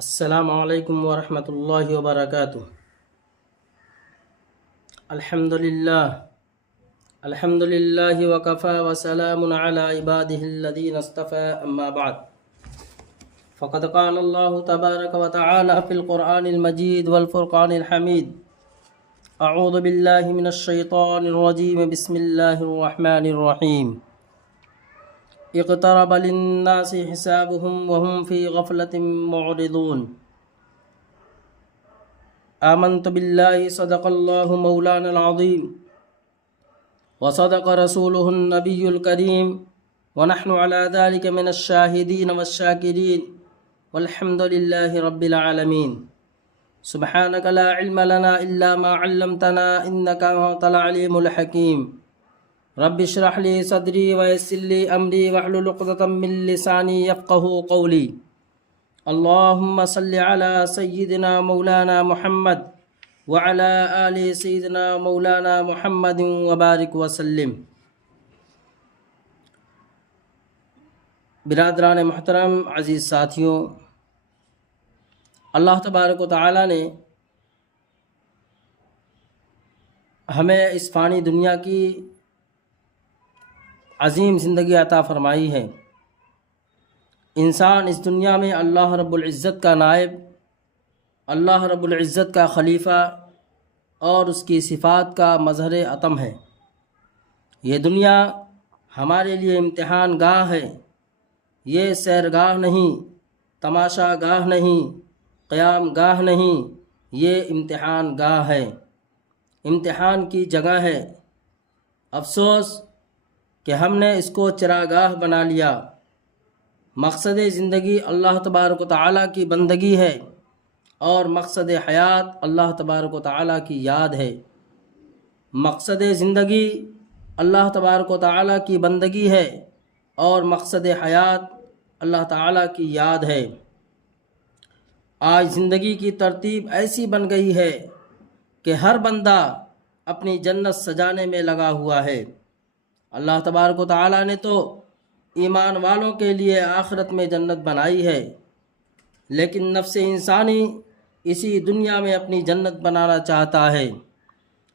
السلام علیکم ورحمۃ اللہ وبرکاتہ۔ الحمد للہ وکفی وسلام علی عبادہ الذین اصطفی، اما بعد فقد قال اللہ تبارک وتعالی فی القرآن المجید والفرقان الحمید، اعوذ باللہ من الشیطان الرجیم، بسم اللہ الرحمن الرحیم۔ اقترب للناس حسابهم وهم في غفلة معرضون۔ آمنت بالله صدق الله مولانا العظيم وصدق رسوله النبي الكريم، ونحن على ذلك من الشاهدين والشاكرين، والحمد لله رب العالمين۔ سبحانك لا علم لنا إلا ما علمتنا إنك أنت العليم الحكيم۔ رب اشرح لي صدري ويسر لي أمري واحلل عقدة من لساني يفقهوا قولي۔ اللهم صل على سيدنا مولانا محمد وعلى آل سيدنا مولانا محمد وبارك وسلم۔ برادران محترم، عزیز ساتھیوں، اللہ تبارک و تعالی نے ہمیں اس فانی دنیا کی عظیم زندگی عطا فرمائی ہے۔ انسان اس دنیا میں اللہ رب العزت کا نائب، اللہ رب العزت کا خلیفہ اور اس کی صفات کا مظہر عتم ہے۔ یہ دنیا ہمارے لیے امتحان گاہ ہے، یہ سیرگاہ نہیں، تماشا گاہ نہیں، قیام گاہ نہیں، یہ امتحان گاہ ہے، امتحان کی جگہ ہے۔ افسوس کہ ہم نے اس کو چراگاہ بنا لیا۔ مقصد زندگی اللہ تبارک و تعالیٰ کی بندگی ہے، اور مقصد حیات اللہ تبارک و تعالیٰ کی یاد ہے۔ مقصد زندگی اللہ تبارک و تعالیٰ کی بندگی ہے، اور مقصد حیات اللہ تعالیٰ کی یاد ہے۔ آج زندگی کی ترتیب ایسی بن گئی ہے کہ ہر بندہ اپنی جنت سجانے میں لگا ہوا ہے۔ اللہ تبارک و تعالیٰ نے تو ایمان والوں کے لیے آخرت میں جنت بنائی ہے، لیکن نفس انسانی اسی دنیا میں اپنی جنت بنانا چاہتا ہے۔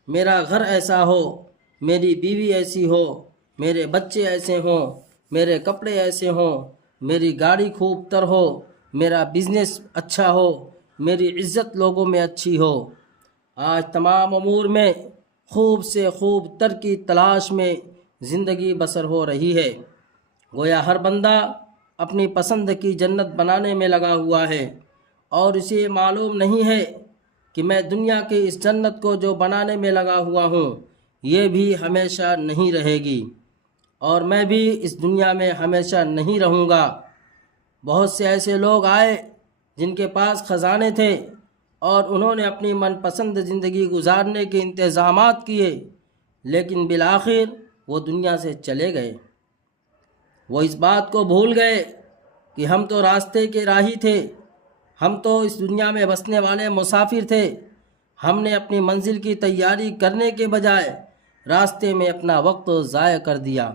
میرا گھر ایسا ہو، میری بیوی ایسی ہو، میرے بچے ایسے ہوں، میرے کپڑے ایسے ہوں، میری گاڑی خوب تر ہو، میرا بزنس اچھا ہو، میری عزت لوگوں میں اچھی ہو۔ آج تمام امور میں خوب سے خوب تر کی تلاش میں زندگی بسر ہو رہی ہے۔ گویا ہر بندہ اپنی پسند کی جنت بنانے میں لگا ہوا ہے، اور اسے معلوم نہیں ہے کہ میں دنیا کی اس جنت کو جو بنانے میں لگا ہوا ہوں، یہ بھی ہمیشہ نہیں رہے گی، اور میں بھی اس دنیا میں ہمیشہ نہیں رہوں گا۔ بہت سے ایسے لوگ آئے جن کے پاس خزانے تھے، اور انہوں نے اپنی من پسند زندگی گزارنے کے انتظامات کیے، لیکن بالآخر وہ دنیا سے چلے گئے۔ وہ اس بات کو بھول گئے کہ ہم تو راستے کے راہی تھے، ہم تو اس دنیا میں بسنے والے مسافر تھے۔ ہم نے اپنی منزل کی تیاری کرنے کے بجائے راستے میں اپنا وقت ضائع کر دیا۔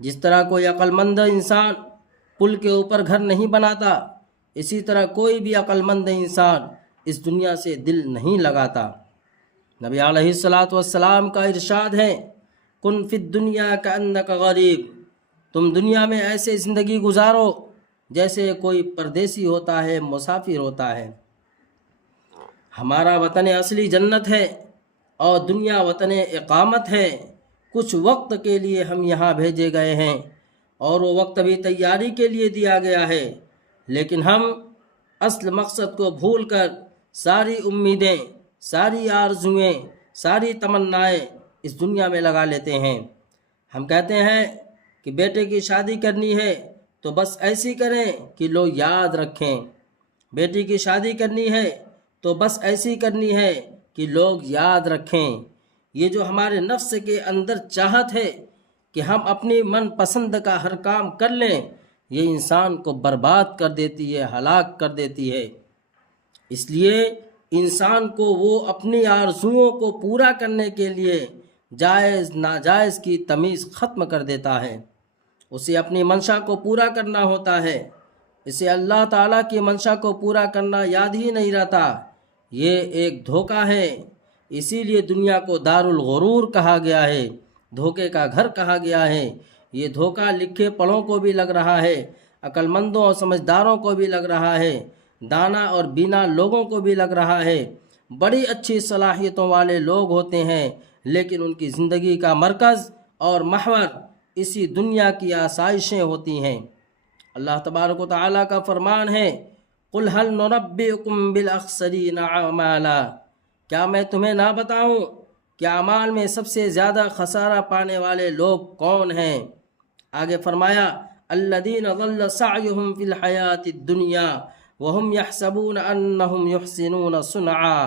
جس طرح کوئی عقل مند انسان پل کے اوپر گھر نہیں بناتا، اسی طرح کوئی بھی عقل مند انسان اس دنیا سے دل نہیں لگاتا۔ نبی علیہ الصلاۃ والسلام کا ارشاد ہے، کن فی الدنیا کأنک غریب، تم دنیا میں ایسے زندگی گزارو جیسے کوئی پردیسی ہوتا ہے، مسافر ہوتا ہے۔ ہمارا وطن اصلی جنت ہے، اور دنیا وطن اقامت ہے۔ کچھ وقت کے لیے ہم یہاں بھیجے گئے ہیں، اور وہ وقت بھی تیاری کے لیے دیا گیا ہے، لیکن ہم اصل مقصد کو بھول کر ساری امیدیں، ساری آرزوئیں، ساری تمنائیں اس دنیا میں لگا لیتے ہیں۔ ہم کہتے ہیں کہ بیٹے کی شادی کرنی ہے تو بس ایسی کریں کہ لوگ یاد رکھیں، بیٹی کی شادی کرنی ہے تو بس ایسی کرنی ہے کہ لوگ یاد رکھیں۔ یہ جو ہمارے نفس کے اندر چاہت ہے کہ ہم اپنی من پسند کا ہر کام کر لیں، یہ انسان کو برباد کر دیتی ہے، ہلاک کر دیتی ہے۔ اس لیے انسان کو وہ اپنی آرزوؤں کو پورا کرنے کے لیے جائز ناجائز کی تمیز ختم کر دیتا ہے۔ اسے اپنی منشا کو پورا کرنا ہوتا ہے، اسے اللہ تعالیٰ کی منشا کو پورا کرنا یاد ہی نہیں رہتا۔ یہ ایک دھوکہ ہے، اسی لیے دنیا کو دار الغرور کہا گیا ہے، دھوکے کا گھر کہا گیا ہے۔ یہ دھوکہ لکھے پڑھوں کو بھی لگ رہا ہے، عقل مندوں اور سمجھداروں کو بھی لگ رہا ہے، دانا اور بینا لوگوں کو بھی لگ رہا ہے۔ بڑی اچھی صلاحیتوں والے لوگ ہوتے ہیں، لیکن ان کی زندگی کا مرکز اور محور اسی دنیا کی آسائشیں ہوتی ہیں۔ اللہ تبارک و تعالیٰ کا فرمان ہے، قُلْ هَلْ نُنَبِّئُكُمْ بِالْأَخْسَرِينَ أَعْمَالًا، کیا میں تمہیں نہ بتاؤں کہ اعمال میں سب سے زیادہ خسارہ پانے والے لوگ کون ہیں؟ آگے فرمایا، الَّذِينَ ضَلَّ سَعْيُهُمْ فِي الْحَيَاةِ الدُّنْيَا وَهُمْ يَحْسَبُونَ أَنَّهُمْ يُحْسِنُونَ صُنْعًا،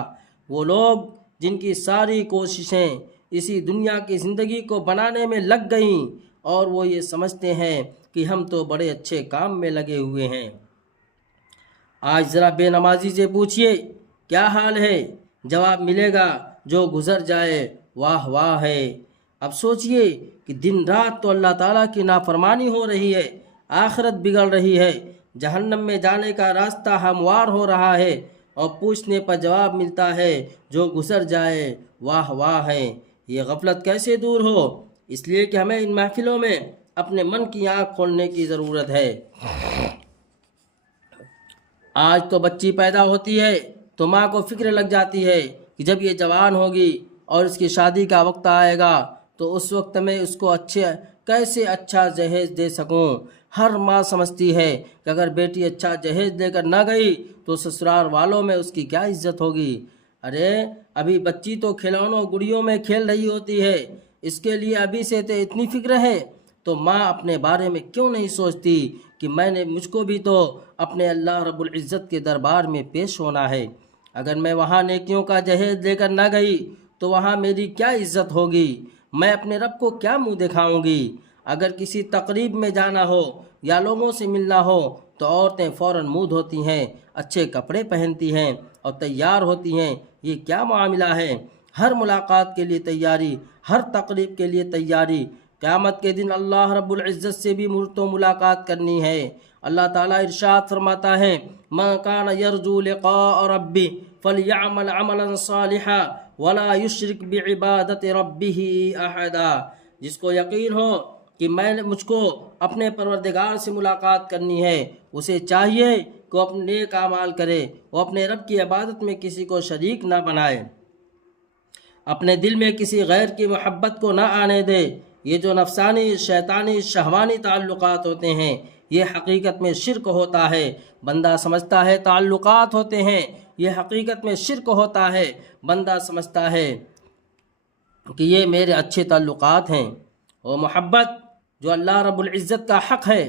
وہ لوگ جن کی ساری کوششیں اسی دنیا کی زندگی کو بنانے میں لگ گئیں اور وہ یہ سمجھتے ہیں کہ ہم تو بڑے اچھے کام میں لگے ہوئے ہیں۔ آج ذرا بے نمازی سے پوچھئے کیا حال ہے، جواب ملے گا جو گزر جائے واہ واہ ہے۔ اب سوچئے کہ دن رات تو اللہ تعالیٰ کی نافرمانی ہو رہی ہے، آخرت بگڑ رہی ہے، جہنم میں جانے کا راستہ ہموار ہو رہا ہے، اور پوچھنے پر جواب ملتا ہے جو گزر جائے واہ واہ ہے۔ یہ غفلت کیسے دور ہو؟ اس لیے کہ ہمیں ان محفلوں میں اپنے من کی آنکھ کھولنے کی ضرورت ہے۔ آج تو بچی پیدا ہوتی ہے تو ماں کو فکر لگ جاتی ہے کہ جب یہ جوان ہوگی اور اس کی شادی کا وقت آئے گا تو اس وقت میں اس کو کیسے اچھا جہیز دے سکوں۔ ہر ماں سمجھتی ہے کہ اگر بیٹی اچھا جہیز لے کر نہ گئی تو سسرال والوں میں اس کی کیا عزت ہوگی۔ ارے ابھی بچی تو کھلونوں گڑیوں میں کھیل رہی ہوتی ہے، اس کے لیے ابھی سے تو اتنی فکر ہے، تو ماں اپنے بارے میں کیوں نہیں سوچتی کہ مجھ کو بھی تو اپنے اللہ رب العزت کے دربار میں پیش ہونا ہے۔ اگر میں وہاں نیکیوں کا جہیز لے کر نہ گئی تو وہاں میری کیا عزت ہوگی، میں اپنے رب کو کیا منہ دکھاؤں گی۔ اگر کسی تقریب میں جانا ہو یا لوگوں سے ملنا ہو تو عورتیں فوراً منہ دھوتی ہیں، اچھے کپڑے پہنتی ہیں اور تیار ہوتی ہیں۔ یہ کیا معاملہ ہے؟ ہر ملاقات کے لیے تیاری، ہر تقریب کے لیے تیاری۔ قیامت کے دن اللہ رب العزت سے بھی ملاقات کرنی ہے۔ اللہ تعالیٰ ارشاد فرماتا ہے، مَن كَانَ يَرْجُو لِقَاءَ رَبِّهِ فَلْيَعْمَلْ عَمَلًا صَالِحًا وَلَا يُشْرِكْ بِعِبَادَةِ رَبِّهِ أَحَدًا، جس کو یقین ہو کہ مجھ کو اپنے پروردگار سے ملاقات کرنی ہے، اسے چاہیے کہ وہ اپنے نیک اعمال کرے، وہ اپنے رب کی عبادت میں کسی کو شریک نہ بنائے، اپنے دل میں کسی غیر کی محبت کو نہ آنے دے۔ یہ جو نفسانی، شیطانی، شہوانی تعلقات ہوتے ہیں، یہ حقیقت میں شرک ہوتا ہے۔ بندہ سمجھتا ہے تعلقات ہوتے ہیں، یہ حقیقت میں شرک ہوتا ہے۔ بندہ سمجھتا ہے کہ یہ میرے اچھے تعلقات ہیں۔ وہ محبت جو اللہ رب العزت کا حق ہے،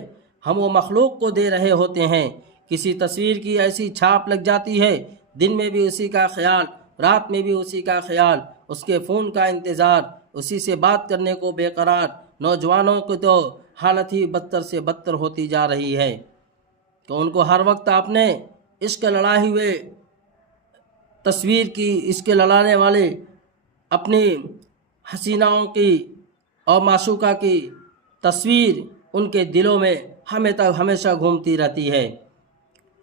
ہم وہ مخلوق کو دے رہے ہوتے ہیں۔ کسی تصویر کی ایسی چھاپ لگ جاتی ہے، دن میں بھی اسی کا خیال، رات میں بھی اسی کا خیال، اس کے فون کا انتظار، اسی سے بات کرنے کو بے قرار۔ نوجوانوں کو تو حالت ہی بدتر سے بدتر ہوتی جا رہی ہے کہ ان کو ہر وقت اپنے عشق لڑائے ہوئے تصویر کی، عشق لڑانے والے اپنی حسیناؤں کی اور معشوقہ کی تصویر ان کے دلوں میں ہمیشہ گھومتی رہتی ہے۔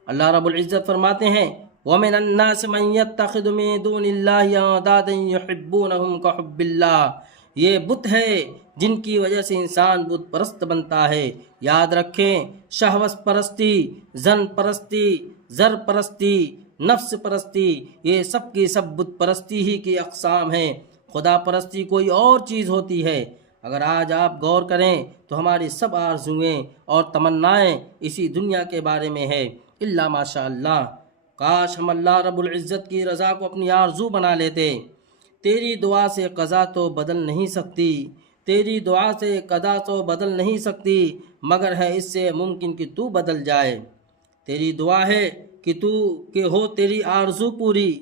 اللہ رب العزت فرماتے ہیں، وَمِنَ النَّاسِ مَن يَتَّخِذُ مِن دُونِ اللَّهِ أَندَادًا يُحِبُّونَهُمْ كَحُبِّ اللَّهِ، یہ بت ہے جن کی وجہ سے انسان بت پرست بنتا ہے۔ یاد رکھیں، شہوت پرستی، زن پرستی، زر پرستی، نفس پرستی، یہ سب کی سب بت پرستی ہی کی اقسام ہیں۔ خدا پرستی کوئی اور چیز ہوتی ہے۔ اگر آج آپ غور کریں تو ہماری سب آرزوئیں اور تمنائیں اسی دنیا کے بارے میں ہے، الا ماشاء اللہ۔ کاش ہم اللہ رب العزت کی رضا کو اپنی آرزو بنا لیتے۔ تیری دعا سے قضا تو بدل نہیں سکتی، تیری دعا سے قضا تو بدل نہیں سکتی، مگر ہے اس سے ممکن کہ تو بدل جائے۔ تیری دعا ہے کہ ہو تیری آرزو پوری،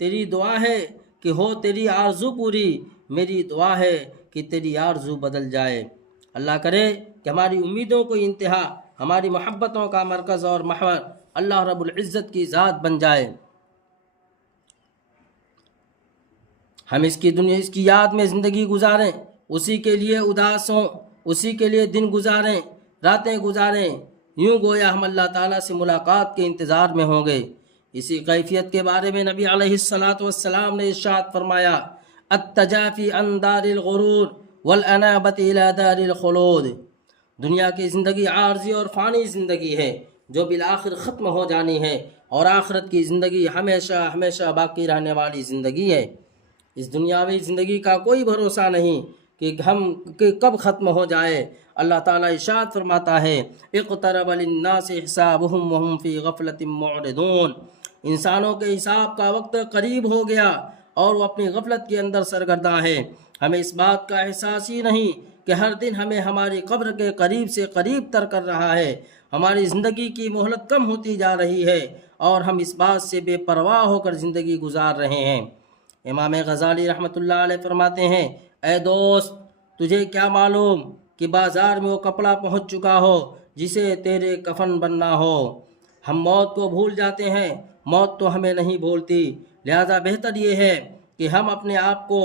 تیری دعا ہے کہ ہو تیری آرزو پوری، میری دعا ہے کہ تیری آرزو بدل جائے۔ اللہ کرے کہ ہماری امیدوں کو انتہا، ہماری محبتوں کا مرکز اور محور اللہ رب العزت کی ذات بن جائے۔ ہم اس کی یاد میں زندگی گزاریں، اسی کے لیے اداس ہوں، اسی کے لیے دن گزاریں، راتیں گزاریں، یوں گویا ہم اللہ تعالیٰ سے ملاقات کے انتظار میں ہوں گے۔ اسی کیفیت کے بارے میں نبی علیہ الصلاۃ والسلام نے ارشاد فرمایا، التجافی عن دار الغرور والانابۃ الی دار الخلود۔ دنیا کی زندگی عارضی اور فانی زندگی ہے جو بالآخر ختم ہو جانی ہے، اور آخرت کی زندگی ہمیشہ ہمیشہ باقی رہنے والی زندگی ہے۔ اس دنیاوی زندگی کا کوئی بھروسہ نہیں کہ کب ختم ہو جائے۔ اللہ تعالیٰ ارشاد فرماتا ہے، اقترب للناس حسابهم وهم فی غفلۃ معرضون۔ انسانوں کے حساب کا وقت قریب ہو گیا اور وہ اپنی غفلت کے اندر سرگرداں ہے۔ ہمیں اس بات کا احساس ہی نہیں کہ ہر دن ہمیں ہماری قبر کے قریب سے قریب تر کر رہا ہے۔ ہماری زندگی کی مہلت کم ہوتی جا رہی ہے اور ہم اس بات سے بے پرواہ ہو کر زندگی گزار رہے ہیں۔ امام غزالی رحمۃ اللہ علیہ فرماتے ہیں، اے دوست، تجھے کیا معلوم کہ بازار میں وہ کپڑا پہنچ چکا ہو جسے تیرے کفن بننا ہو۔ ہم موت کو بھول جاتے ہیں، موت تو ہمیں نہیں بھولتی۔ لہذا بہتر یہ ہے کہ ہم اپنے آپ کو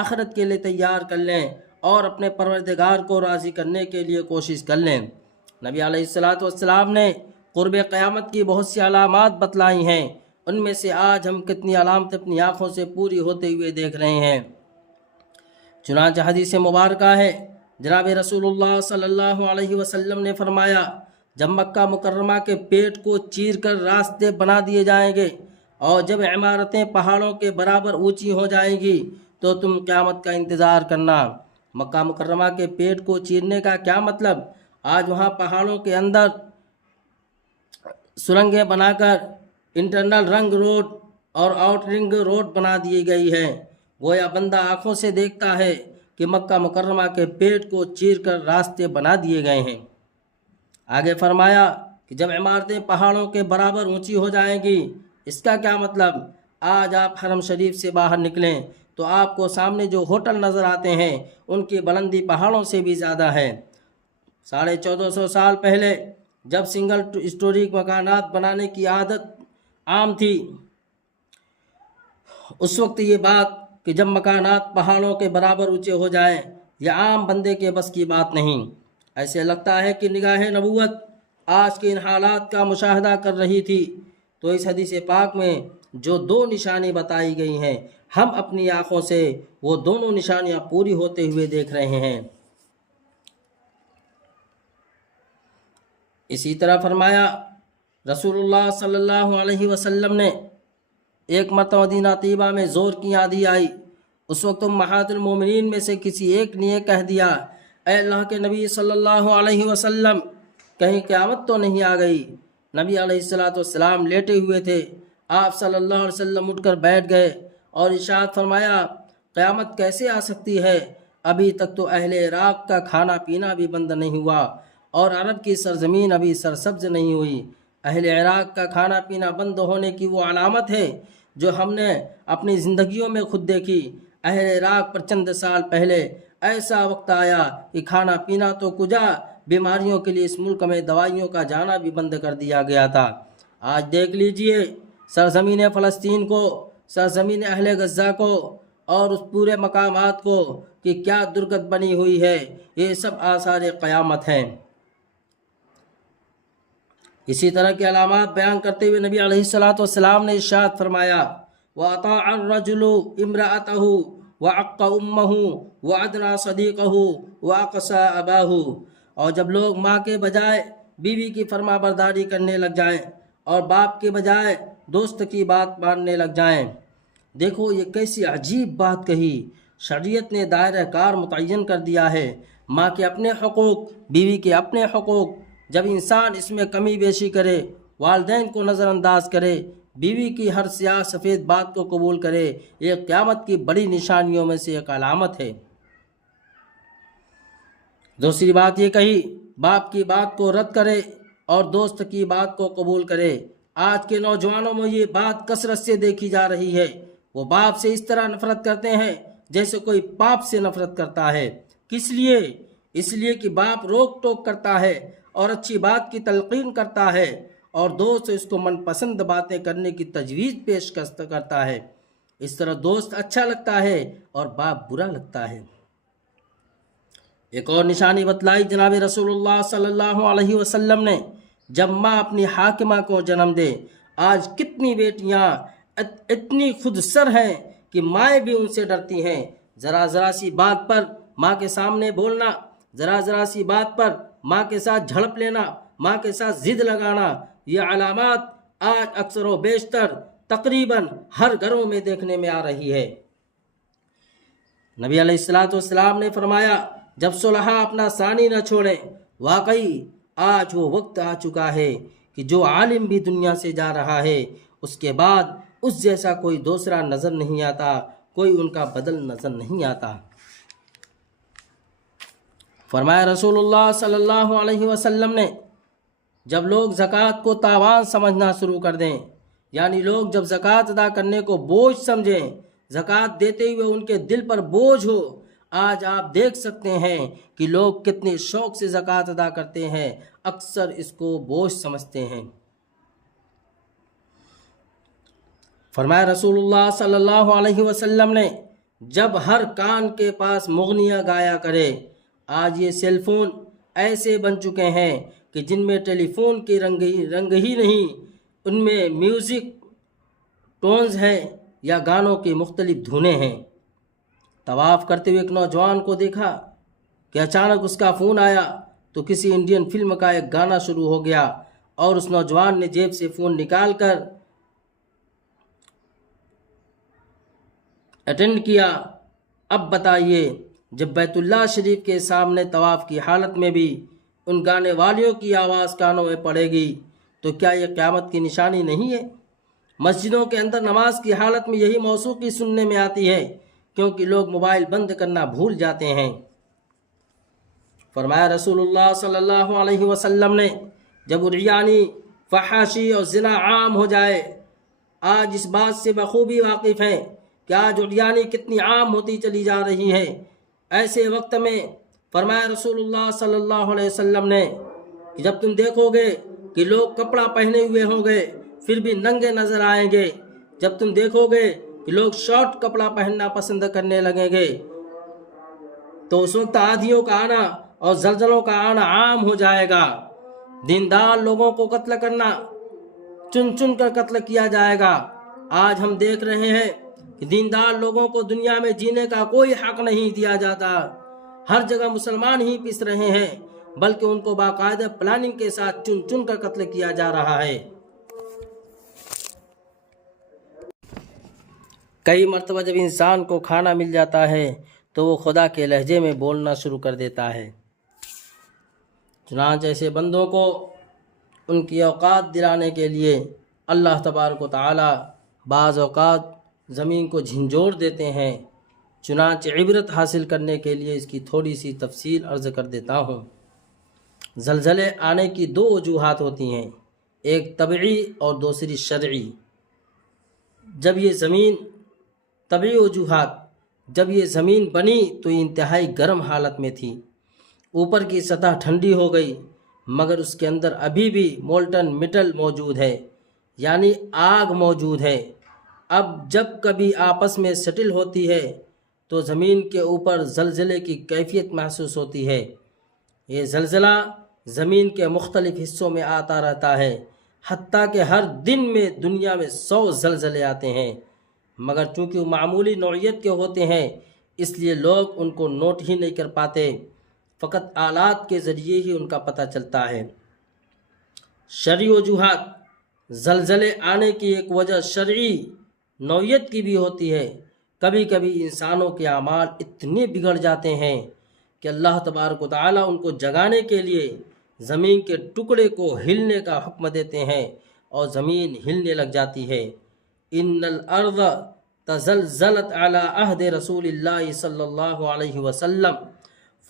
آخرت کے لیے تیار کر لیں اور اپنے پروردگار کو راضی کرنے کے لیے کوشش کر لیں۔ نبی علیہ الصلاۃ والسلام نے قرب قیامت کی بہت سی علامات بتلائی ہیں، ان میں سے آج ہم کتنی علامتیں اپنی آنکھوں سے پوری ہوتے ہوئے دیکھ رہے ہیں۔ چنانچہ حدیث مبارکہ ہے، جناب رسول اللہ صلی اللہ علیہ وسلم نے فرمایا، جب مکہ مکرمہ کے پیٹ کو چیر کر راستے بنا دیے جائیں گے اور جب عمارتیں پہاڑوں کے برابر اونچی ہو جائیں گی تو تم قیامت کا انتظار کرنا۔ مکہ مکرمہ کے پیٹ کو چیرنے کا کیا مطلب؟ آج وہاں پہاڑوں کے اندر سرنگیں بنا کر انٹرنل رنگ روڈ اور آؤٹ رنگ روڈ بنا دی گئی ہے۔ گویا بندہ آنکھوں سے دیکھتا ہے کہ مکہ مکرمہ کے پیٹ کو چیر کر راستے بنا دیے گئے ہیں۔ آگے فرمایا کہ جب عمارتیں پہاڑوں کے برابر اونچی ہو جائیں گی، اس کا کیا مطلب؟ آج آپ حرم شریف سے باہر نکلیں تو آپ کو سامنے جو ہوٹل نظر آتے ہیں ان کی بلندی پہاڑوں سے بھی زیادہ ہے۔ 1450 سال پہلے جب سنگل اسٹوری مکانات بنانے کی عادت عام تھی، اس وقت یہ بات کہ جب مکانات پہاڑوں کے برابر اونچے ہو جائیں یہ عام بندے کے بس کی بات نہیں۔ ایسے لگتا ہے کہ نگاہ نبوت آج کے ان حالات کا مشاہدہ کر رہی تھی۔ تو اس حدیث پاک میں جو دو نشانی بتائی گئی ہیں، ہم اپنی آنکھوں سے وہ دونوں نشانیاں پوری ہوتے ہوئے دیکھ رہے ہیں۔ اسی طرح فرمایا، رسول اللہ صلی اللہ علیہ وسلم نے ایک مرتبہ مدینہ طیبہ میں زور کی آندھی آئی۔ اس وقت امہات المومنین میں سے کسی ایک نے یہ کہہ دیا، اے اللہ کے نبی صلی اللہ علیہ وسلم، کہیں قیامت تو نہیں آ گئی؟ نبی علیہ الصلاۃ والسلام لیٹے ہوئے تھے۔ آپ صلی اللہ علیہ وسلم اٹھ کر بیٹھ گئے اور ارشاد فرمایا، قیامت کیسے آ سکتی ہے؟ ابھی تک تو اہل عراق کا کھانا پینا بھی بند نہیں ہوا اور عرب کی سرزمین ابھی سرسبز نہیں ہوئی۔ اہل عراق کا کھانا پینا بند ہونے کی وہ علامت ہے جو ہم نے اپنی زندگیوں میں خود دیکھی۔ اہل عراق پر چند سال پہلے ایسا وقت آیا کہ کھانا پینا تو کجا، بیماریوں کے لیے اس ملک میں دوائیوں کا جانا بھی بند کر دیا گیا تھا۔ آج دیکھ لیجئے سرزمین فلسطین کو، سرزمین اہل غزہ کو اور اس پورے مقامات کو کہ کیا درگت بنی ہوئی ہے۔ یہ سب آثار قیامت ہیں۔ اسی طرح کی علامات بیان کرتے ہوئے نبی علیہ الصلاۃ والسلام نے ارشاد فرمایا، وَأَطَاعَ الرَّجُلُ امْرَأَتَهُ وَعَقَّ أُمَّهُ وَأَدْنَىٰ صَدِيقَهُ وَأَقْصَىٰ أَبَاهُ۔ اور جب لوگ ماں کے بجائے بیوی کی فرما برداری کرنے لگ جائیں اور باپ کے بجائے دوست کی بات ماننے لگ جائیں۔ دیکھو یہ کیسی عجیب بات کہی۔ شریعت نے دائرہ کار متعین کر دیا ہے، ماں کے اپنے حقوق، بیوی کے اپنے حقوق۔ جب انسان اس میں کمی بیشی کرے، والدین کو نظر انداز کرے، بیوی کی ہر سیاہ سفید بات کو قبول کرے، یہ قیامت کی بڑی نشانیوں میں سے ایک علامت ہے۔ دوسری بات یہ کہی، باپ کی بات کو رد کرے اور دوست کی بات کو قبول کرے۔ آج کے نوجوانوں میں یہ بات کثرت سے دیکھی جا رہی ہے۔ وہ باپ سے اس طرح نفرت کرتے ہیں جیسے کوئی پاپ سے نفرت کرتا ہے۔ کس لیے؟ اس لیے کہ باپ روک ٹوک کرتا ہے اور اچھی بات کی تلقین کرتا ہے اور دوست اس کو من پسند باتیں کرنے کی تجویز پیش کرتا ہے۔ اس طرح دوست اچھا لگتا ہے اور باپ برا لگتا ہے۔ ایک اور نشانی بتلائی جناب رسول اللہ صلی اللہ علیہ وسلم نے جب ماں اپنی حاکمہ کو جنم دے۔ آج کتنی بیٹیاں اتنی خود سر ہیں کہ مائیں بھی ان سے ڈرتی ہیں۔ ذرا سی بات پر ماں کے سامنے بولنا، ذرا سی بات پر ماں کے ساتھ جھڑپ لینا، ماں کے ساتھ ضد لگانا، یہ علامات آج اکثر و بیشتر تقریباً ہر گھروں میں دیکھنے میں آ رہی ہے۔ نبی علیہ السلام نے فرمایا، جب صلحاء اپنا ثانی نہ چھوڑیں، واقعی آج وہ وقت آ چکا ہے کہ جو عالم بھی دنیا سے جا رہا ہے، اس کے بعد اس جیسا کوئی دوسرا نظر نہیں آتا، کوئی ان کا بدل نظر نہیں آتا۔ فرمایا رسول اللہ صلی اللہ علیہ وسلم نے، جب لوگ زکوٰۃ کو تاوان سمجھنا شروع کر دیں، یعنی لوگ جب زکوٰۃ ادا کرنے کو بوجھ سمجھیں، زکوٰۃ دیتے ہوئے ان کے دل پر بوجھ ہو۔ آج آپ دیکھ سکتے ہیں کہ لوگ کتنے شوق سے زکوٰۃ ادا کرتے ہیں، اکثر اس کو بوجھ سمجھتے ہیں۔ فرمایا رسول اللہ صلی اللہ علیہ وسلم نے، جب ہر کان کے پاس مغنیاں گایا کرے۔ آج یہ سیل فون ایسے بن چکے ہیں کہ جن میں ٹیلی فون کی رنگ ہی نہیں، ان میں میوزک ٹونز ہیں یا گانوں کی مختلف دھنیں ہیں۔ طواف کرتے ہوئے ایک نوجوان کو دیکھا کہ اچانک اس کا فون آیا تو کسی انڈین فلم کا ایک گانا شروع ہو گیا، اور اس نوجوان نے جیب سے فون نکال کر اٹینڈ کیا۔ اب بتائیے، جب بیت اللہ شریف کے سامنے طواف کی حالت میں بھی ان گانے والیوں کی آواز کانوں میں پڑے گی تو کیا یہ قیامت کی نشانی نہیں ہے؟ مسجدوں کے اندر نماز کی حالت میں یہی موسیقی سننے میں آتی ہے، کیونکہ لوگ موبائل بند کرنا بھول جاتے ہیں۔ فرمایا رسول اللہ صلی اللہ علیہ وسلم نے، جب عریانی، فحاشی اور زنا عام ہو جائے۔ آج اس بات سے بخوبی واقف ہیں کہ آج عریانی کتنی عام ہوتی چلی جا رہی ہے۔ ایسے وقت میں فرمایا رسول اللہ صلی اللہ علیہ وسلم نے کہ جب تم دیکھو گے کہ لوگ کپڑا پہنے ہوئے ہوں گے پھر بھی ننگے نظر آئیں گے، جب تم دیکھو گے کہ لوگ شارٹ کپڑا پہننا پسند کرنے لگیں گے، تو اس وقت آندھیوں کا آنا اور زلزلوں کا آنا عام ہو جائے گا۔ دیندار لوگوں کو قتل کرنا، چن چن کر قتل کیا جائے گا۔ آج ہم دیکھ رہے ہیں کہ دیندار لوگوں کو دنیا میں جینے کا کوئی حق نہیں دیا جاتا۔ ہر جگہ مسلمان ہی پس رہے ہیں، بلکہ ان کو باقاعدہ پلاننگ کے ساتھ چن چن کر قتل کیا جا رہا ہے۔ کئی مرتبہ جب انسان کو کھانا مل جاتا ہے تو وہ خدا کے لہجے میں بولنا شروع کر دیتا ہے۔ چنانچہ ایسے بندوں کو ان کی اوقات دلانے کے لیے اللہ تبارک و تعالی بعض اوقات زمین کو جھنجھوڑ دیتے ہیں۔ چنانچہ عبرت حاصل کرنے کے لیے اس کی تھوڑی سی تفصیل عرض کر دیتا ہوں۔ زلزلے آنے کی دو وجوہات ہوتی ہیں، ایک طبعی اور دوسری شرعی۔ جب یہ زمین طبعی وجوہات، جب یہ زمین بنی تو یہ انتہائی گرم حالت میں تھی، اوپر کی سطح ٹھنڈی ہو گئی، مگر اس کے اندر ابھی بھی مولٹن میٹل موجود ہے، یعنی آگ موجود ہے۔ اب جب کبھی آپس میں سٹل ہوتی ہے تو زمین کے اوپر زلزلے کی کیفیت محسوس ہوتی ہے۔ یہ زلزلہ زمین کے مختلف حصوں میں آتا رہتا ہے، حتیٰ کہ ہر دن میں دنیا میں 100 زلزلے آتے ہیں، مگر چونکہ وہ معمولی نوعیت کے ہوتے ہیں اس لیے لوگ ان کو نوٹ ہی نہیں کر پاتے، فقط آلات کے ذریعے ہی ان کا پتہ چلتا ہے۔ شرعی وجوہات، زلزلے آنے کی ایک وجہ شرعی نوعیت کی بھی ہوتی ہے۔ کبھی کبھی انسانوں کے اعمال اتنے بگڑ جاتے ہیں کہ اللہ تبارک و تعالیٰ ان کو جگانے کے لیے زمین کے ٹکڑے کو ہلنے کا حکم دیتے ہیں اور زمین ہلنے لگ جاتی ہے۔ ان الارض تزلزلت على عہد رسول اللہ صلی اللہ علیہ وسلم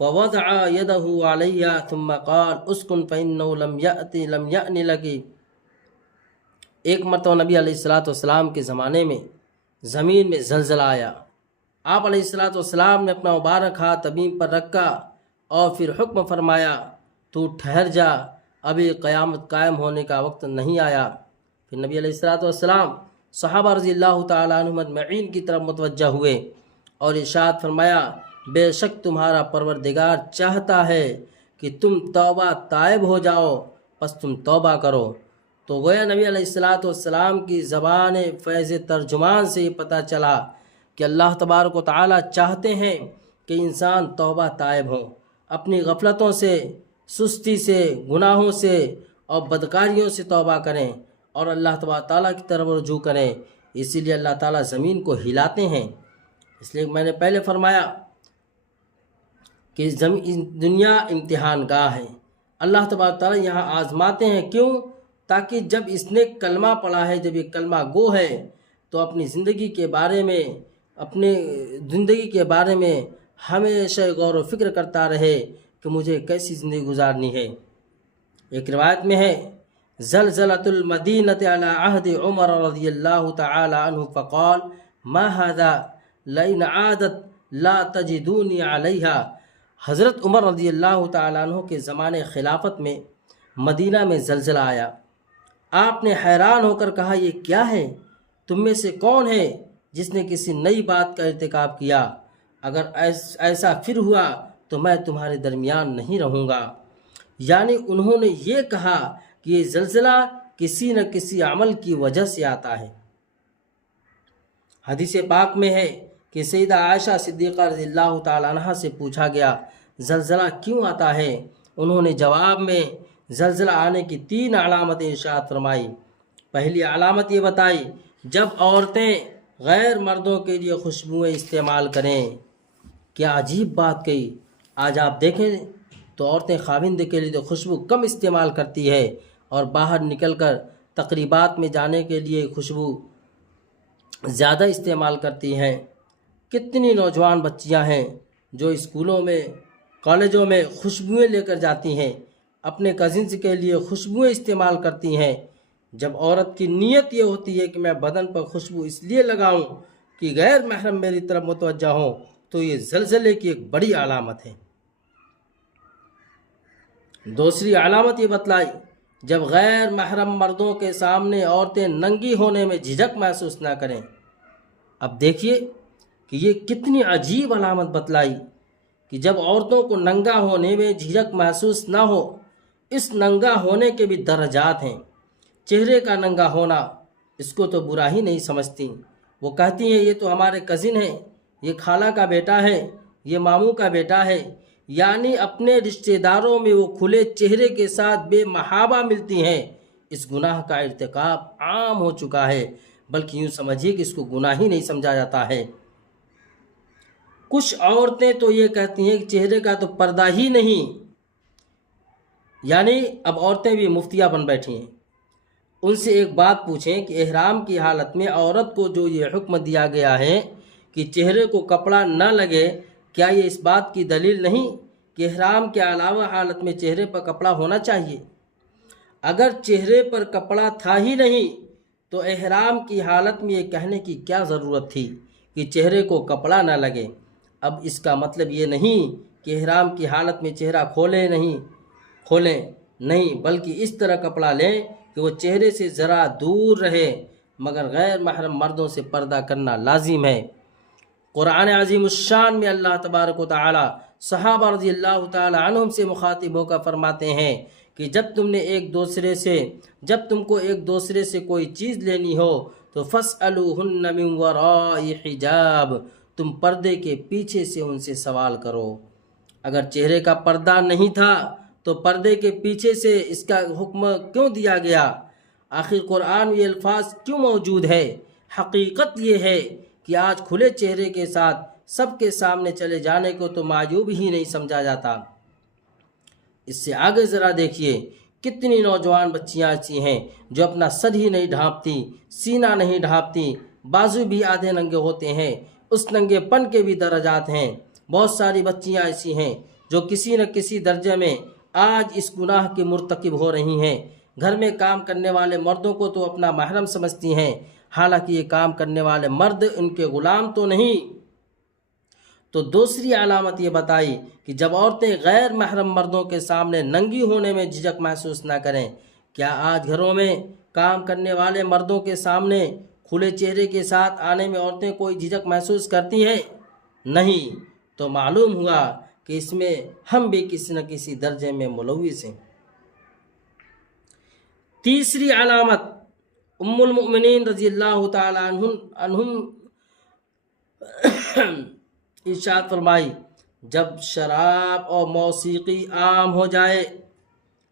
فوضع يده عليها ثم قال اسكن فإنه لم يأن لك۔ ایک مرتبہ نبی علیہ السلام کے زمانے میں زمین میں زلزلہ آیا۔ آپ علیہ السلام نے اپنا مبارک ہاتھ زمین پر رکھا اور پھر حکم فرمایا، تو ٹھہر جا، ابھی قیامت قائم ہونے کا وقت نہیں آیا۔ پھر نبی علیہ السلام صحابہ رضی اللہ تعالیٰ عنہم اجمعین کی طرف متوجہ ہوئے اور ارشاد فرمایا، بے شک تمہارا پروردگار چاہتا ہے کہ تم توبہ تائب ہو جاؤ پس تم توبہ کرو۔ تو گویا نبی علیہ الصلاۃ والسلام کی زبان فیض ترجمان سے یہ پتہ چلا کہ اللہ تبارک و تعالیٰ چاہتے ہیں کہ انسان توبہ طائب ہوں، اپنی غفلتوں سے، سستی سے، گناہوں سے اور بدکاریوں سے توبہ کریں اور اللہ تبارک تعالیٰ کی طرف رجوع کریں۔ اسی لیے اللہ تعالیٰ زمین کو ہلاتے ہیں۔ اس لیے میں نے پہلے فرمایا کہ دنیا امتحان گاہ ہے، اللہ تبارک تعالیٰ یہاں آزماتے ہیں۔ کیوں؟ تاکہ جب اس نے کلمہ پڑھا ہے، جب یہ کلمہ گو ہے، تو اپنی زندگی کے بارے میں ہمیشہ غور و فکر کرتا رہے کہ مجھے کیسی زندگی گزارنی ہے۔ ایک روایت میں ہے زلزلۃ المدینۃ علی عہد عمر رضی اللہ تعالی عنہ فقال ما هذا لئن عادت لا تجدونی علیہا۔ حضرت عمر رضی اللہ تعالی عنہ کے زمانے خلافت میں مدینہ میں زلزلہ آیا۔ آپ نے حیران ہو کر کہا یہ کیا ہے؟ تم میں سے کون ہے جس نے کسی نئی بات کا ارتکاب کیا؟ اگر ایسا پھر ہوا تو میں تمہارے درمیان نہیں رہوں گا۔ یعنی انہوں نے یہ کہا کہ یہ زلزلہ کسی نہ کسی عمل کی وجہ سے آتا ہے۔ حدیث پاک میں ہے کہ سیدہ عائشہ صدیقہ رضی اللہ تعالی عنہ سے پوچھا گیا زلزلہ کیوں آتا ہے؟ انہوں نے جواب میں زلزلہ آنے کی 3 علامتیں ارشاد فرمائی۔ پہلی علامت یہ بتائی جب عورتیں غیر مردوں کے لیے خوشبوئیں استعمال کریں۔ کیا عجیب بات کہی! آج آپ دیکھیں تو عورتیں خاوند کے لیے تو خوشبو کم استعمال کرتی ہے اور باہر نکل کر تقریبات میں جانے کے لیے خوشبو زیادہ استعمال کرتی ہیں۔ کتنی نوجوان بچیاں ہیں جو اسکولوں میں، کالجوں میں خوشبوئیں لے کر جاتی ہیں، اپنے کزنز کے لیے خوشبوئیں استعمال کرتی ہیں۔ جب عورت کی نیت یہ ہوتی ہے کہ میں بدن پر خوشبو اس لیے لگاؤں کہ غیر محرم میری طرف متوجہ ہوں، تو یہ زلزلے کی ایک بڑی علامت ہے۔ دوسری علامت یہ بتلائی جب غیر محرم مردوں کے سامنے عورتیں ننگی ہونے میں جھجک محسوس نہ کریں۔ اب دیکھیے کہ یہ کتنی عجیب علامت بتلائی کہ جب عورتوں کو ننگا ہونے میں جھجک محسوس نہ ہو۔ اس ننگا ہونے کے بھی درجات ہیں۔ چہرے کا ننگا ہونا، اس کو تو برا ہی نہیں سمجھتی، وہ کہتی ہیں یہ تو ہمارے کزن ہے، یہ خالہ کا بیٹا ہے، یہ ماموں کا بیٹا ہے۔ یعنی اپنے رشتہ داروں میں وہ کھلے چہرے کے ساتھ بے محابہ ملتی ہیں۔ اس گناہ کا ارتکاب عام ہو چکا ہے، بلکہ یوں سمجھیے کہ اس کو گناہ ہی نہیں سمجھا جاتا ہے۔ کچھ عورتیں تو یہ کہتی ہیں کہ چہرے کا تو پردہ ہی نہیں، یعنی اب عورتیں بھی مفتیہ بن بیٹھی ہیں۔ ان سے ایک بات پوچھیں کہ احرام کی حالت میں عورت کو جو یہ حکم دیا گیا ہے کہ چہرے کو کپڑا نہ لگے، کیا یہ اس بات کی دلیل نہیں کہ احرام کے علاوہ حالت میں چہرے پر کپڑا ہونا چاہیے؟ اگر چہرے پر کپڑا تھا ہی نہیں تو احرام کی حالت میں یہ کہنے کی کیا ضرورت تھی کہ چہرے کو کپڑا نہ لگے؟ اب اس کا مطلب یہ نہیں کہ احرام کی حالت میں چہرہ کھولیں نہیں، بلکہ اس طرح کپڑا لیں کہ وہ چہرے سے ذرا دور رہے، مگر غیر محرم مردوں سے پردہ کرنا لازم ہے۔ قرآن عظیم الشان میں اللہ تبارک و تعالی صحابہ رضی اللہ تعالی عنہم سے مخاطب ہو کر فرماتے ہیں کہ جب تم کو ایک دوسرے سے کوئی چیز لینی ہو تو فَاسْأَلُوهُنَّ مِنْ وَرَاءِ حِجَابٍ، تم پردے کے پیچھے سے ان سے سوال کرو۔ اگر چہرے کا پردہ نہیں تھا تو پردے کے پیچھے سے اس کا حکم کیوں دیا گیا؟ آخر قرآن میں یہ الفاظ کیوں موجود ہے؟ حقیقت یہ ہے کہ آج کھلے چہرے کے ساتھ سب کے سامنے چلے جانے کو تو معیوب ہی نہیں سمجھا جاتا۔ اس سے آگے ذرا دیکھیے کتنی نوجوان بچیاں ایسی ہیں جو اپنا سر ہی نہیں ڈھانپتی، سینہ نہیں ڈھانپتی، بازو بھی آدھے ننگے ہوتے ہیں۔ اس ننگے پن کے بھی درجات ہیں۔ بہت ساری بچیاں ایسی ہیں جو کسی نہ کسی درجے میں آج اس گناہ کے مرتکب ہو رہی ہیں۔ گھر میں کام کرنے والے مردوں کو تو اپنا محرم سمجھتی ہیں، حالانکہ یہ کام کرنے والے مرد ان کے غلام تو نہیں۔ تو دوسری علامت یہ بتائی کہ جب عورتیں غیر محرم مردوں کے سامنے ننگی ہونے میں جھجک محسوس نہ کریں۔ کیا آج گھروں میں کام کرنے والے مردوں کے سامنے کھلے چہرے کے ساتھ آنے میں عورتیں کوئی جھجک محسوس کرتی ہیں؟ نہیں۔ تو معلوم ہوا کہ اس میں ہم بھی کسی نہ کسی درجے میں ملوث ہیں۔ تیسری علامت ام المؤمنین رضی اللہ تعالی عنہم ارشاد فرمائی، جب شراب اور موسیقی عام ہو جائے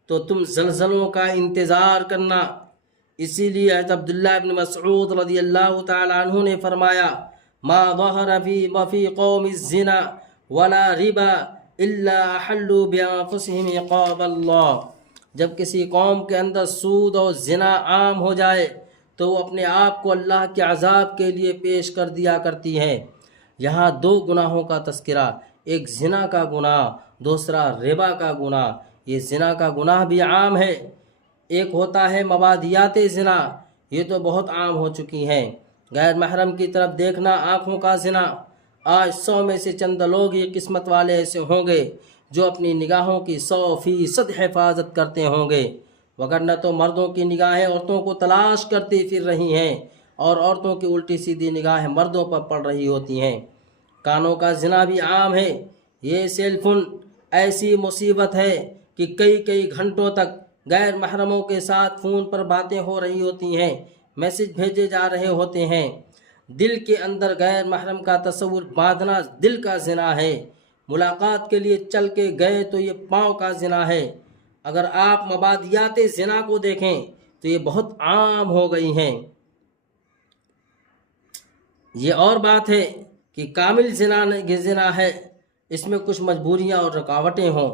تو تم زلزلوں کا انتظار کرنا۔ اسی لیے حضرت عبداللہ ابن مسعود رضی اللہ تعالی عنہ نے فرمایا، ما ظہر فی قوم الزنا ولا ربا الا احلوا بانفسهم عقاب اللہ۔ جب کسی قوم کے اندر سود اور زنا عام ہو جائے تو وہ اپنے آپ کو اللہ کے عذاب کے لیے پیش کر دیا کرتی ہیں۔ یہاں دو گناہوں کا تذکرہ، ایک زنا کا گناہ، دوسرا ربا کا گناہ۔ یہ زنا کا گناہ بھی عام ہے۔ ایک ہوتا ہے مبادیات زنا، یہ تو بہت عام ہو چکی ہیں۔ غیر محرم کی طرف دیکھنا، آنکھوں کا زنا۔ آج 100 میں سے چند لوگ ہی قسمت والے ایسے ہوں گے جو اپنی نگاہوں کی 100% حفاظت کرتے ہوں گے، وگرنہ تو مردوں کی نگاہیں عورتوں کو تلاش کرتی پھر رہی ہیں اور عورتوں کی الٹی سیدھی نگاہیں مردوں پر پڑ رہی ہوتی ہیں۔ کانوں کا زنا بھی عام ہے۔ یہ سیل فون ایسی مصیبت ہے کہ کئی گھنٹوں تک غیر محرموں کے ساتھ فون پر باتیں ہو رہی ہوتی ہیں، میسج بھیجے جا رہے ہوتے ہیں۔ دل کے اندر غیر محرم کا تصور باندھنا دل کا زنا ہے۔ ملاقات کے لیے چل کے گئے تو یہ پاؤں کا زنا ہے۔ اگر آپ مبادیات زنا کو دیکھیں تو یہ بہت عام ہو گئی ہیں۔ یہ اور بات ہے کہ کامل زنا ہے، اس میں کچھ مجبوریاں اور رکاوٹیں ہوں۔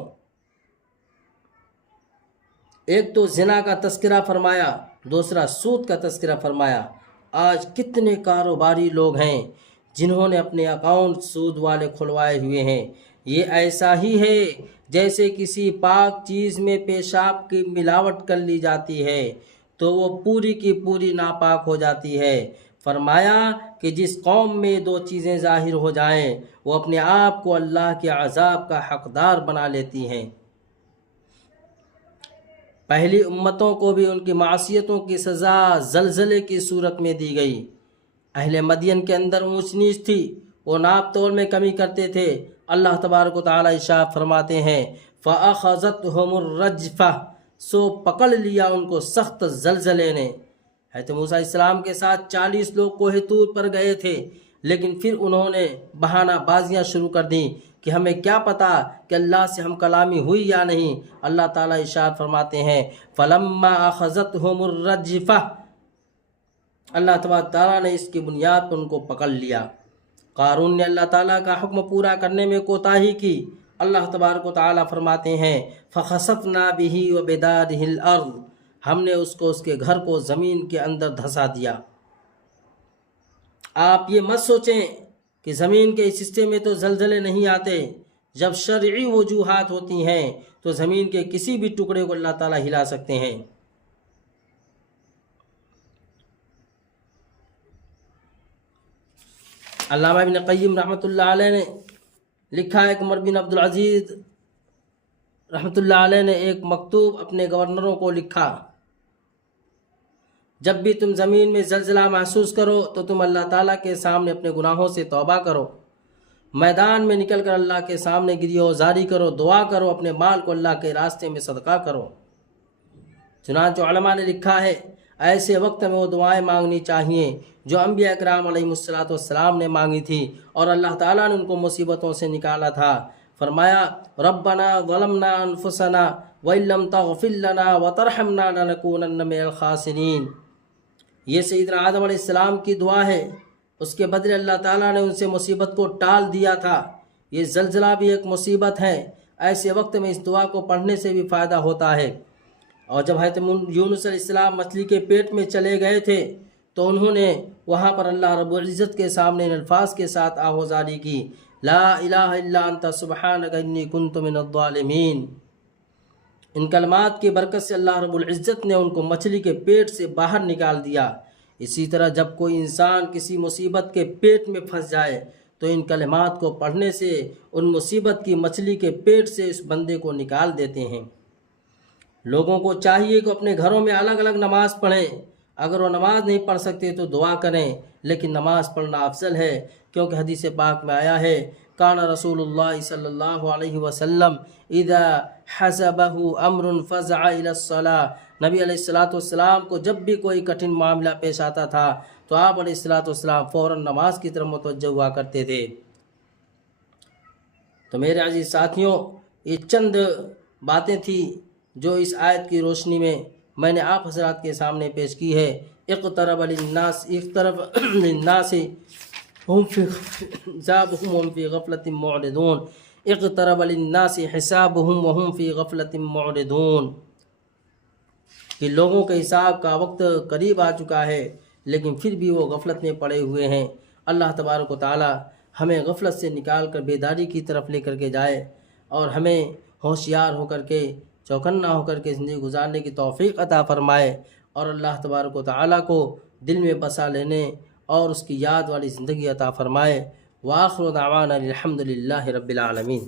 ایک تو زنا کا تذکرہ فرمایا، دوسرا سود کا تذکرہ فرمایا۔ آج کتنے کاروباری لوگ ہیں جنہوں نے اپنے اکاؤنٹ سود والے کھلوائے ہوئے ہیں۔ یہ ایسا ہی ہے جیسے کسی پاک چیز میں پیشاب کی ملاوٹ کر لی جاتی ہے تو وہ پوری کی پوری ناپاک ہو جاتی ہے۔ فرمایا کہ جس قوم میں دو چیزیں ظاہر ہو جائیں وہ اپنے آپ کو اللہ کے عذاب کا حقدار بنا لیتی ہیں۔ پہلی امتوں کو بھی ان کی معصیتوں کی سزا زلزلے کی صورت میں دی گئی۔ اہل مدین کے اندر اونچ نیچ تھی، وہ ناپ تول میں کمی کرتے تھے۔ اللہ تبارک و تعالی ارشاد فرماتے ہیں، فَأَخَذَتْهُمُ الرَّجْفَةُ سو پکڑ لیا ان کو سخت زلزلے نے۔ حضرت موسیٰ علیہ السلام کے ساتھ 40 لوگ کوہ طور پر گئے تھے، لیکن پھر انہوں نے بہانہ بازیاں شروع کر دیں کہ ہمیں کیا پتہ کہ اللہ سے ہم کلامی ہوئی یا نہیں۔ اللہ تعالیٰ ارشاد فرماتے ہیں، فَلَمَّا أَخَذَتْهُمُ الرَّجْفَةُ اللہ تبارک تعالیٰ نے اس کی بنیاد پر ان کو پکڑ لیا۔ قارون نے اللہ تعالیٰ کا حکم پورا کرنے میں کوتاہی کی۔ اللہ تبارک و تعالیٰ فرماتے ہیں، فَخَسَفْنَا بِهِ وَبِدَارِهِ الْأَرْضِ ہم نے اس کے گھر کو زمین کے اندر دھسا دیا۔ آپ یہ مت سوچیں کہ زمین کے اس حصے میں تو زلزلے نہیں آتے۔ جب شرعی وجوہات ہوتی ہیں تو زمین کے کسی بھی ٹکڑے کو اللہ تعالیٰ ہلا سکتے ہیں۔ علامہ ابن قیم رحمۃ اللہ علیہ نے لکھا ہے کہ عمر بن عبدالعزیز رحمۃ اللہ علیہ نے ایک مکتوب اپنے گورنروں کو لکھا، جب بھی تم زمین میں زلزلہ محسوس کرو تو تم اللہ تعالیٰ کے سامنے اپنے گناہوں سے توبہ کرو، میدان میں نکل کر اللہ کے سامنے گریہ و زاری کرو، دعا کرو، اپنے مال کو اللہ کے راستے میں صدقہ کرو۔ چنانچہ علماء نے لکھا ہے ایسے وقت میں وہ دعائیں مانگنی چاہیے جو انبیاء کرام علیہ السلام نے مانگی تھی اور اللہ تعالیٰ نے ان کو مصیبتوں سے نکالا تھا۔ فرمایا، ربنا ظلمنا انفسنا وان لم تغفر لنا وترحمنا لنکونن من الخاسرین۔ یہ سیدنا آدم علیہ السلام کی دعا ہے، اس کے بدلے اللہ تعالیٰ نے ان سے مصیبت کو ٹال دیا تھا۔ یہ زلزلہ بھی ایک مصیبت ہے، ایسے وقت میں اس دعا کو پڑھنے سے بھی فائدہ ہوتا ہے۔ اور جب حضرت یونس علیہ السلام مچھلی کے پیٹ میں چلے گئے تھے تو انہوں نے وہاں پر اللہ رب العزت کے سامنے ان الفاظ کے ساتھ آہوازاری کی، لا الہ الا انت سبحانک انی کنت من الظالمین۔ ان کلمات کی برکت سے اللہ رب العزت نے ان کو مچھلی کے پیٹ سے باہر نکال دیا۔ اسی طرح جب کوئی انسان کسی مصیبت کے پیٹ میں پھنس جائے تو ان کلمات کو پڑھنے سے ان مصیبت کی مچھلی کے پیٹ سے اس بندے کو نکال دیتے ہیں۔ لوگوں کو چاہیے کہ اپنے گھروں میں الگ الگ نماز پڑھیں، اگر وہ نماز نہیں پڑھ سکتے تو دعا کریں، لیکن نماز پڑھنا افضل ہے، کیونکہ حدیث پاک میں آیا ہے، کان رسول اللہ صلی اللہ علیہ وسلم اذا حسبہ امر فزع الى الصلاة نبی علیہ الصلوۃ والسلام کو جب بھی کوئی کٹھن معاملہ پیش آتا تھا تو آپ علیہ الصلوۃ والسلام فوراً نماز کی طرف متوجہ ہوا کرتے تھے۔ تو میرے عزیز ساتھیوں، یہ چند باتیں تھیں جو اس آیت کی روشنی میں نے آپ حضرات کے سامنے پیش کی ہے۔ اقترب للناس هم في حسابهم وهم في غفلة معرضون، اقترب للناس حسابهم وهم في غفلة معرضون، کہ لوگوں کے حساب کا وقت قریب آ چکا ہے لیکن پھر بھی وہ غفلت میں پڑے ہوئے ہیں۔ اللہ تبارک و تعالی ہمیں غفلت سے نکال کر بیداری کی طرف لے کر کے جائے اور ہمیں ہوشیار ہو کر کے چوکنا ہو کر کے زندگی گزارنے کی توفیق عطا فرمائے، اور اللہ تبارک و تعالی کو دل میں بسا لینے اور اس کی یاد والی زندگی عطا فرمائے۔ وآخر دعوانا الحمد للہ رب العالمین۔